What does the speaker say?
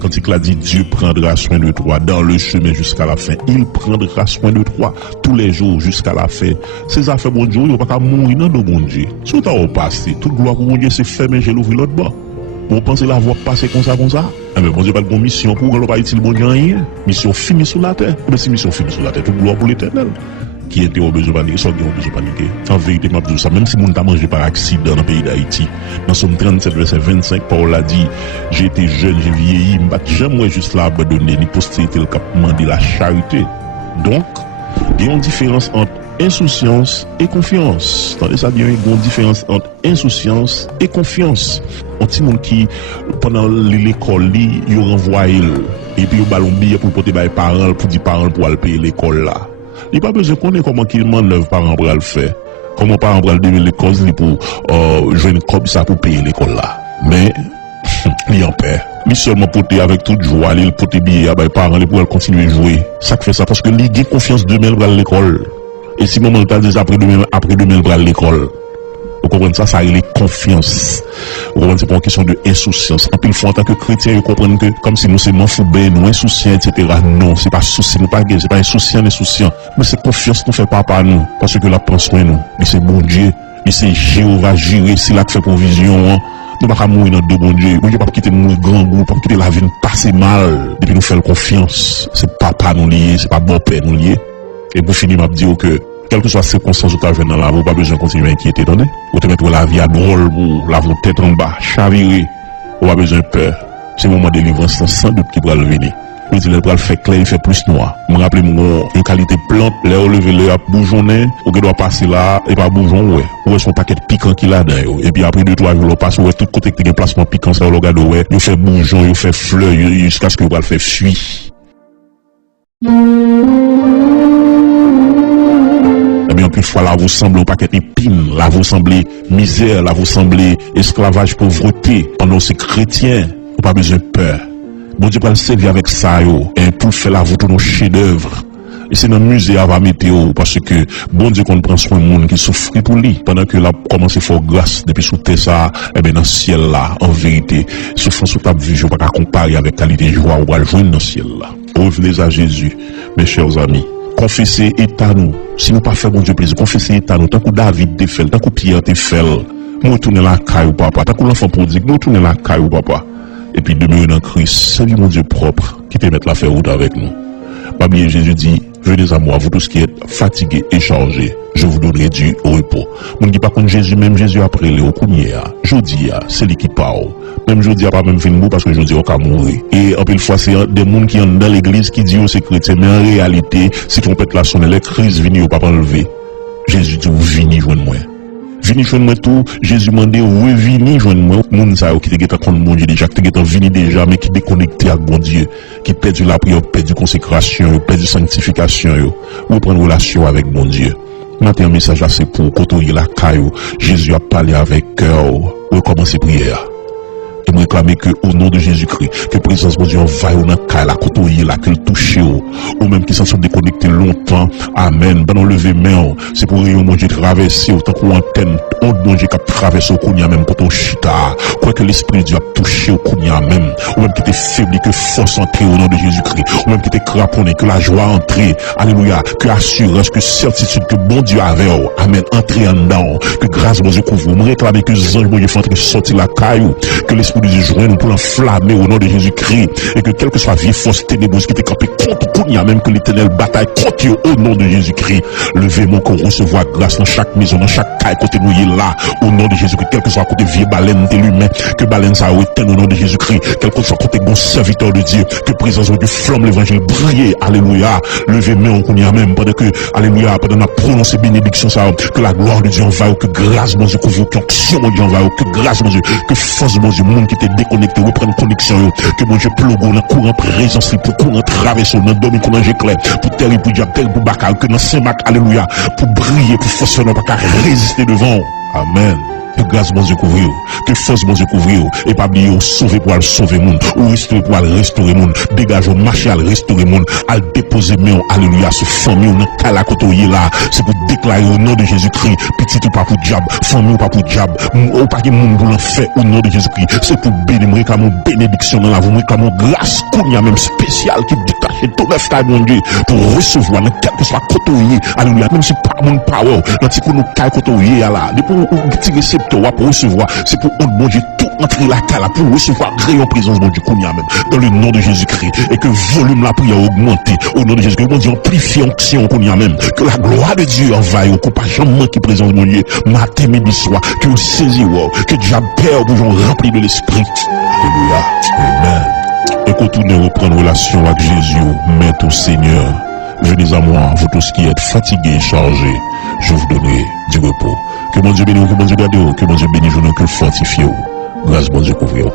Quand il a dit Dieu prendra soin de toi dans le chemin jusqu'à la fin, il prendra soin de toi tous les jours jusqu'à la fin. Ces affaires, bon Dieu, il ne va pas mourir dans le bon Dieu. Si vous avez passé, toute gloire pour mon Dieu, c'est fermé, j'ai l'ouvert l'autre bas. Vous pensez la voie passer comme ça? Eh bien, bon Dieu, pas de bonne mission pour ne pas utiliser bon Dieu rien. Mission finie sur la terre. Mais si mission finie sur la terre, toute gloire pour l'éternel. Qui était au besoin de paniquer, soit qui ont besoin de paniquer. En vérité, m'a dit ça, même si mon t'a mangé par accident dans le pays d'Haïti, dans Somme 37, verset 25, Paul a dit, j'ai été jeune, j'ai vieilli, m'a jamais juste là abandonné, ni postérité le cap demandé la charité. Donc, il y a une différence entre insouciance et confiance. Attendez ça bien, il y a une différence entre insouciance et confiance. Un petit monde qui, pendant l'école, il renvoie et puis il ballon billet pour porter les parents, pour dire parents pour aller payer l'école là. Il n'y a pas besoin de connaître comment qu'il manœuvre parents pour le faire. Comment parents pour le donner les causes pour jouer comme ça pour payer l'école là. Mais, il en paie. Il seulement porter avec toute joie, il porter billet à les parents pour continuer à jouer. Ça fait ça parce que il a confiance demain pour l'école. Et si moment tu dit après demain pour l'école. Vous comprenez ça, ça il confiance. Vous comprenez, c'est pas une question de insouciance. En plus, en tant que chrétien, vous comprenez que comme si nous c'est manfoubé, nous insouciants, etc. Non, c'est pas souci, nous pas c'est pas insouciant, mais c'est confiance nous fait papa nous, parce que la pense soin nous. Et c'est bon Dieu, et c'est Jéhovah Jireh, c'est là que fait provision. Nous pas mourir dans deux bon Dieu. Bon Dieu pas quitter mourir grand goût, pas quitter la vie nous passer mal. Depuis nous faire confiance, c'est papa nous lié, c'est pas bon père nous lié. Et pour finir, m'a dire que quelle que soit la circonstance où tu as dans la vie, vous pas besoin de continuer à inquiéter. Vous te mettre la vie à drôle, vous la tête en bas, chavirer. Vous pas besoin de peur. C'est le moment de délivrance sans doute qui va le venir. Vous dites, le faire clair, il fait plus noir. Je me rappelle, une qualité plante, l'air levé, l'air bougeonné, ou qu'il doit passer là, et pas bougeon, ouais. Ou est-ce son paquet piquant qu'il a dedans, et puis après 2-3 jours, on passe, ouais, tout côté qui a un placement piquant, ça, on regarde, ouais. Il fait bougeon, il fait fleur, jusqu'à ce qu'il va le faire fuir. Eh bien, plus fois là, vous semblez un paquet épine, là, vous semblez misère, là, vous semblez esclavage, pauvreté. Pendant ces chrétiens, vous pas besoin de peur. Bon Dieu, va le servir avec ça, et pour faire la vous tout nos chefs-d'œuvre. Et c'est dans le musée à la météo, parce que bon Dieu qu'on prend soin de monde qui souffre pour lui. Pendant que là, commence à faire grâce, depuis sous terre ça, eh bien, dans le ciel là, en vérité, souffrance ou table vie, je ne vais pas comparer avec qualité de joie, ou va le joindre dans le ciel là. Revenez à Jésus, mes chers amis. Confessez état nous. Si nous pas fait bon Dieu plaisir, confessez état nous. Tant que David te fait, tant que Pierre te fait, nous retournons la caille papa. Tant que l'enfant prodigue, nous retournons la caille papa. Et puis demeurer dans Christ, servir mon Dieu propre, qui te mette la faire route avec nous. Pas bien, Jésus dit, venez à moi, vous tous qui êtes fatigués et chargés, je vous donnerai du repos. Mon dit pas contre Jésus, même Jésus après le Okunia, je dis, c'est lui qui parle. Même je dis pas même fin parce que je dis au cas mourir. Et en plus fois, c'est des gens qui sont dans l'église qui disent c'est chrétien, mais en réalité, si trompette la sonne, les crises viennent au pas enlever. Jésus dit, vous venez joindre moi. Vini joindre moi tout, Jésus m'a dit, revenez joindre moi. Moun sa qui te contre mon Dieu déjà, qui te vini déjà, mais qui déconnecté avec bon Dieu, qui perdu la prière, perdu consécration, perdu sanctification, ou prendre relation avec bon Dieu. Maintenant, un message là, c'est pour côtoyer la caillou. Jésus a parlé avec cœur, recommencer prière. Et me réclamer que au nom de Jésus-Christ, que la présence de Dieu va au dans la côtoyer là, qu'elle touche ou même qui s'en sont déconnectés longtemps. Amen. Pendant lever main, c'est pour rayon mon Dieu traverser autant qu'on antenne, on mon Dieu qui traverse au kounia même quand on chita. Quoi que l'esprit de Dieu a touché au kounia même, ou même qui était faibli, que force entrer au nom de Jésus-Christ, ou même qui était craponné, que la joie entrer. Alléluia. Que assurance, que certitude que bon Dieu avait. Amen. Entrer en dedans. Que grâce mon Dieu couvre. Me réclamer que les anges mon Dieu font entrer sortir la caillou. Que l'esprit de Dieu joigne pour l'enflammer au nom de Jésus-Christ. Et que quelle que soit vie force ténébreuse qui était campée contre Kounia, même que l'éternel bataille contre eux au nom de Jésus-Christ. Levez mon corps, recevoir grâce dans chaque maison, dans chaque caille, côté nous y est là, au nom de Jésus-Christ. Quel que soit côté vieux baleine de l'humain, que baleine ça a éteint au nom de Jésus-Christ. Quel que soit côté bon serviteur de Dieu, que présence de Dieu flamme l'évangile briller. Alléluia. Levez mon Kounia même, pendant que, alléluia, pendant la prononcé bénédiction ça, que la gloire de Dieu envahit, que grâce mon Dieu couvre, que action mon Dieu envahit, que grâce mon Dieu, que force mon Dieu, monde qui était déconnecté, reprendre connexion, que mon Dieu plogo, dans courant présence, pour courant traverser, dans dormir comme un éclair, pour terre, pour diable, pour bacal, que dans Saint-Marc, alléluia, pour briller, pour forcer, non pas qu'à résister devant. Amen. Que grâce bon Dieu couvre, que force bon Dieu couvre, et pas oublier sauver pour aller sauver le monde, ou restaurer pour aller restaurer le monde, dégager au marché à restaurer le monde, à déposer main, alléluia, sur famille, dans la côte là, c'est pour déclarer au nom de Jésus-Christ, petit ou pas pour diable, famille ou pas pour diable, ou pas que monde pour l'enfer au nom de Jésus-Christ, c'est pour bénir, réclamer bénédiction dans la vie, réclamer grâce, qu'il y a même spécial qui détache tout le frère de Dieu, pour recevoir, dans quel que soit côté, alléluia, même si pas mon power, dans ce que nous caille côté là, pour petit récepteur, pour recevoir, c'est pour bon Dieu tout entrer la cala, pour recevoir rayon présence de Dieu, même, dans le nom de Jésus-Christ, et que volume la prière augmente, au nom de Jésus-Christ, bon Dieu, amplifie onction qu'on y a même, que la gloire de Dieu envahit, qu'on pas jamais qui présence mon Dieu, matin, midi, soir, que vous saisissez, que diable peur, bougeons rempli de l'esprit. Alléluia. Amen. Et qu'on tourne reprendre relation avec Jésus, maître au Seigneur. Venez à moi, vous tous qui êtes fatigués et chargés, je vous donnerai du repos. Que mon Dieu bénisse, que mon Dieu garde, que mon Dieu bénisse, que fortifie. Grâce, bon Dieu couvre.